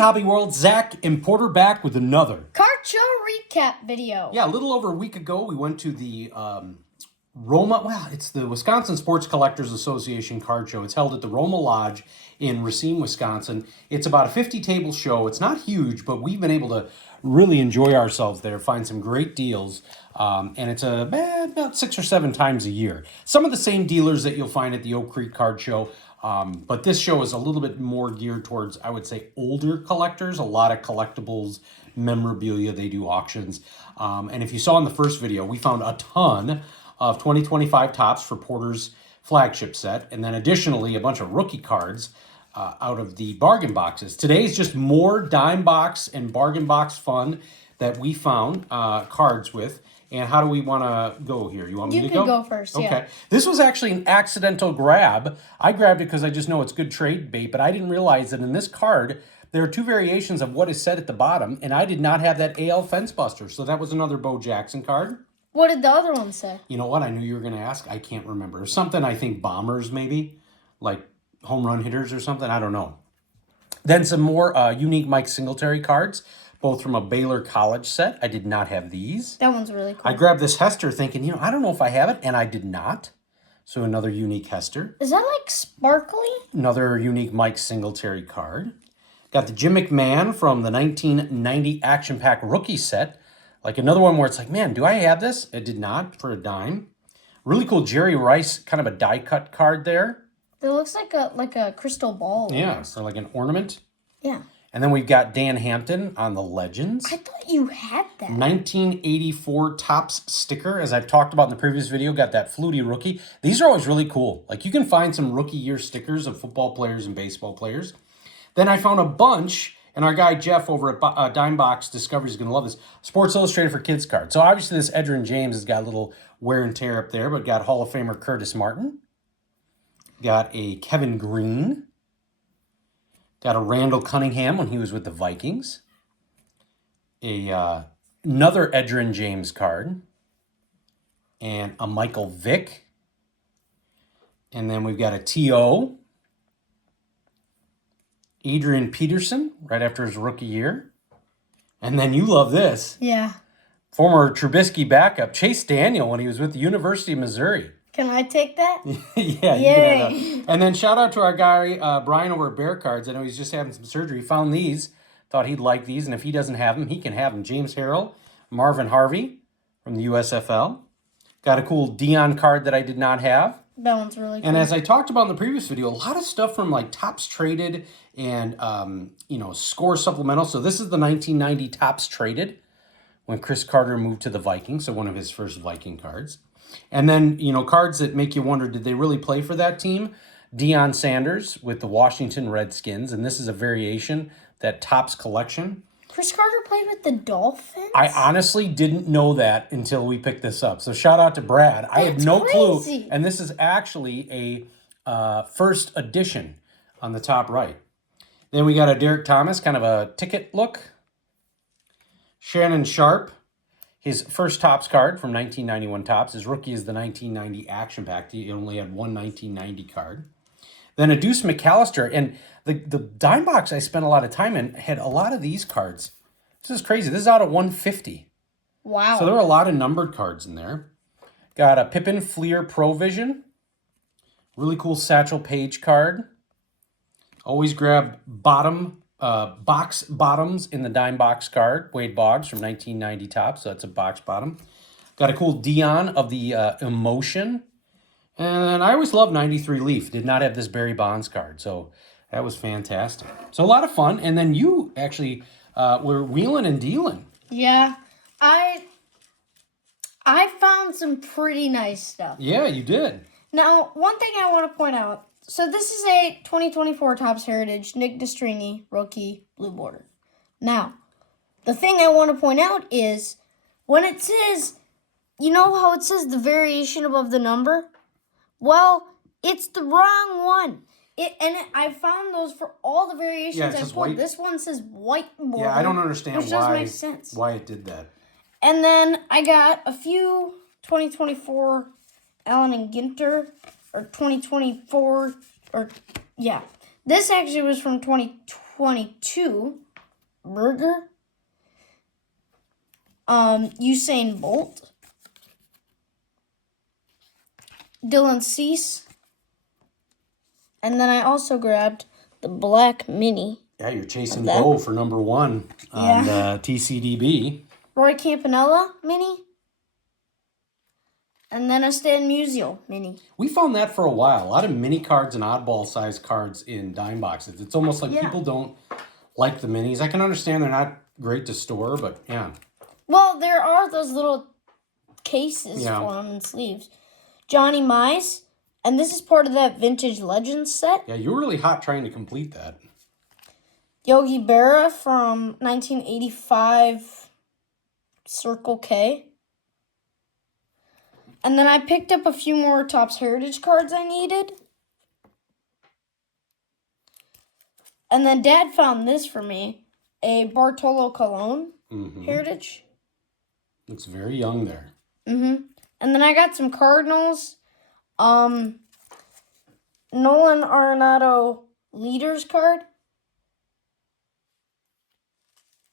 Hobby World, Zach and Porter back with another card show recap video. Yeah, a little over a week ago, we went to the Roma, well, it's the Wisconsin Sports Collectors Association card show. It's held at the Roma Lodge in Racine, Wisconsin. It's about a 50-table show. It's not huge, but we've been able to really enjoy ourselves there, find some great deals, and it's about 6 or 7 times a year. Some of the same dealers that you'll find at the Oak Creek Card Show, but this show is a little bit more geared towards, I would say, older collectors, a lot of collectibles, memorabilia. They do auctions. And if you saw in the first video, we found a ton of 2025 tops for Porter's flagship set, and then additionally a bunch of rookie cards out of the bargain boxes. Today's just more dime box and bargain box fun that we found cards with. And how do we want to go here? You want me to go? You can go first, okay. Yeah. This was actually an accidental grab. I grabbed it because I just know it's good trade bait, but I didn't realize that in this card, there are 2 variations of what is said at the bottom, and I did not have that AL Fence Buster, so that was another Bo Jackson card. What did the other one say? You know what? I knew you were going to ask. I can't remember. Something, I think, bombers maybe, like home run hitters or something. I don't know. Then some more unique Mike Singletary cards, both from a Baylor College set. I did not have these. That one's really cool. I grabbed this Hester thinking, I don't know if I have it, and I did not. So another unique Hester. Is that like sparkly? Another unique Mike Singletary card. Got the Jim McMahon from the 1990 Action Pack rookie set. Like another one where it's like, man, do I have this? It did not, for a dime. Really cool Jerry Rice, kind of a die cut card there. It looks like a crystal ball. Yeah, so like an ornament. Yeah. And then we've got Dan Hampton on the Legends. I thought you had that. 1984 Topps sticker, as I've talked about in the previous video, got that Flutie rookie. These are always really cool. Like you can find some rookie year stickers of football players and baseball players. Then I found a bunch, and our guy Jeff over at Dime Box Discovery is going to love this, Sports Illustrated for Kids card. So obviously this Edgerrin James has got a little wear and tear up there, but got Hall of Famer Curtis Martin. Got a Kevin Green. Got a Randall Cunningham when he was with the Vikings. Another Edgerrin James card. And a Michael Vick. And then we've got a T.O. Adrian Peterson, right after his rookie year. And then you love this. Yeah. Former Trubisky backup, Chase Daniel, when he was with the University of Missouri. Can I take that? Yeah, you can have that. And then shout out to our guy, Brian over at Bear Cards. I know he's just having some surgery. He found these, thought he'd like these, and if he doesn't have them, he can have them. James Harrell, Marvin Harvey from the USFL. Got a cool Dion card that I did not have. That one's really cool. And as I talked about in the previous video, a lot of stuff from like Topps Traded and, Score Supplemental. So this is the 1990 Topps Traded when Chris Carter moved to the Vikings. So one of his first Viking cards. And then, cards that make you wonder, did they really play for that team? Deion Sanders with the Washington Redskins. And this is a variation, that Topps collection. Chris Carter played with the Dolphins? I honestly didn't know that until we picked this up. So shout out to Brad. I had no clue. And this is actually a first edition on the top right. Then we got a Derek Thomas, kind of a ticket look. Shannon Sharp, his first Topps card from 1991 Topps. His rookie is the 1990 Action Pack. He only had one 1990 card. Then a Deuce McAllister. And the dime box I spent a lot of time in had a lot of these cards. This is crazy. This is out of 150. Wow. So there were a lot of numbered cards in there. Got a Pippin Fleer Provision. Really cool Satchel Paige card. Always grab box bottoms in the dime box card. Wade Boggs from 1990 Topps. So that's a box bottom. Got a cool Dion of the Emotion. And I always loved 93 Leaf. Did not have this Barry Bonds card. So that was fantastic. So a lot of fun. And then you actually were wheeling and dealing. Yeah. I found some pretty nice stuff. Yeah, you did. Now, one thing I want to point out. So this is a 2024 Topps Heritage Nick Destrini rookie blue border. Now, the thing I want to point out is when it says, you know how it says the variation above the number? Well, it's the wrong one. I found those for all the variations I pulled. This one says white border. Yeah, I don't understand which doesn't make sense. Why it did that. And then I got a few 2024 Allen and Ginter, or 2024, or yeah. This actually was from 2022. Burger, Usain Bolt, Dylan Cease, and then I also grabbed the Black Mini. Yeah, you're chasing Bo for number 1 on TCDB. Roy Campanella Mini, and then a Stan Musial Mini. We found that for a while. A lot of mini cards and oddball size cards in dime boxes. It's almost like people don't like the minis. I can understand they're not great to store, but yeah. Well, there are those little cases for them and sleeves. Johnny Mize, and this is part of that Vintage Legends set. Yeah, you were really hot trying to complete that. Yogi Berra from 1985 Circle K. And then I picked up a few more Topps Heritage cards I needed. And then Dad found this for me, a Bartolo Colon Heritage. Looks very young there. And then I got some Cardinals. Nolan Arenado Leaders card.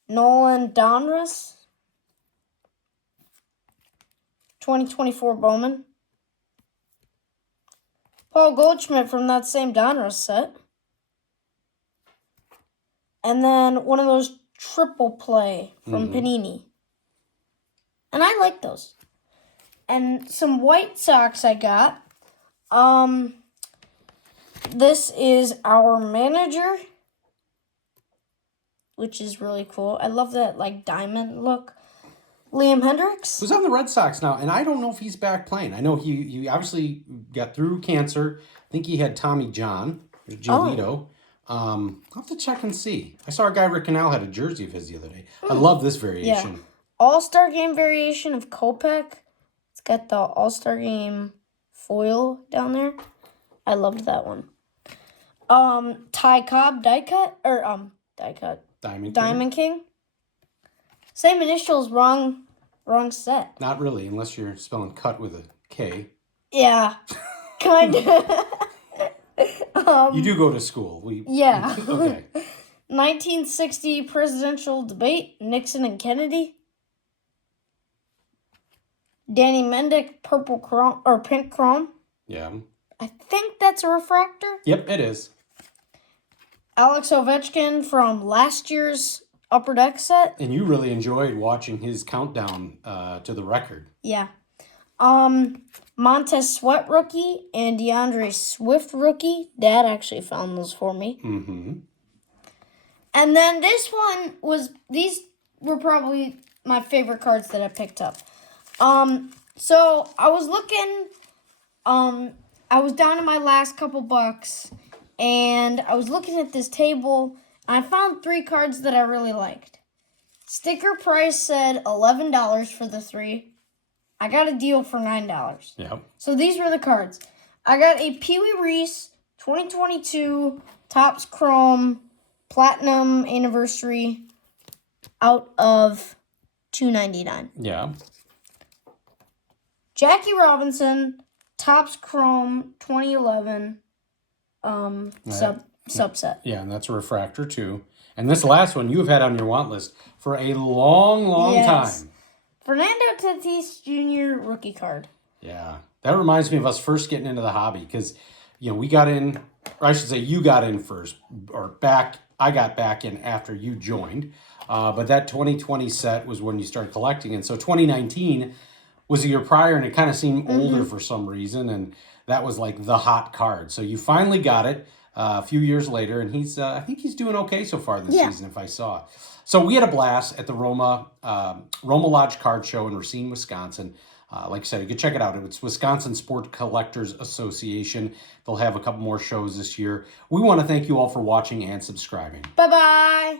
Nolan Donruss. 2024 Bowman. Paul Goldschmidt from that same Donruss set. And then one of those triple play from Panini. And I like those. And some White Sox I got. This is our manager, which is really cool. I love that like diamond look. Liam Hendricks. Who's on the Red Sox now, and I don't know if he's back playing. I know he obviously got through cancer. I think he had Tommy John, Giolito. I'll have to check and see. I saw a guy, Rick Canal, had a jersey of his the other day. I love this variation. Yeah. All-Star Game variation of Kopech. It's got the All-Star Game foil down there. I loved that one. Ty Cobb die cut. Diamond King. Same initials, wrong set. Not really, unless you're spelling cut with a K. Yeah, kind of. You do go to school. Yeah. Okay. 1960 presidential debate, Nixon and Kennedy. Danny Mendick, purple chrome or pink chrome. Yeah. I think that's a refractor. Yep, it is. Alex Ovechkin from last year's Upper Deck set. And you really enjoyed watching his countdown to the record. Yeah. Montez Sweat rookie and DeAndre Swift rookie. Dad actually found those for me. And then these were probably my favorite cards that I picked up. So I was looking, I was down to my last couple bucks, and I was looking at this table, and I found 3 cards that I really liked. Sticker price said $11 for the 3. I got a deal for $9. Yep. So these were the cards. I got a Pee Wee Reese 2022 Topps Chrome Platinum Anniversary out of $2.99. Yeah. Jackie Robinson Topps Chrome 2011 subset. Yeah, and that's a refractor too. And this last one you've had on your want list for a long time. Fernando Tatis Jr. rookie card. Yeah. That reminds me of us first getting into the hobby because, we got in, or I should say you got in first, I got back in after you joined. But that 2020 set was when you started collecting. And so 2019 was a year prior, and it kind of seemed older for some reason, and that was like the hot card. So you finally got it a few years later, and I think he's doing okay so far this season, if I saw. So we had a blast at the Roma Lodge Card Show in Racine, Wisconsin. Like I said, you can check it out. It's Wisconsin Sport Collectors Association. They'll have a couple more shows this year. We want to thank you all for watching and subscribing. Bye-bye.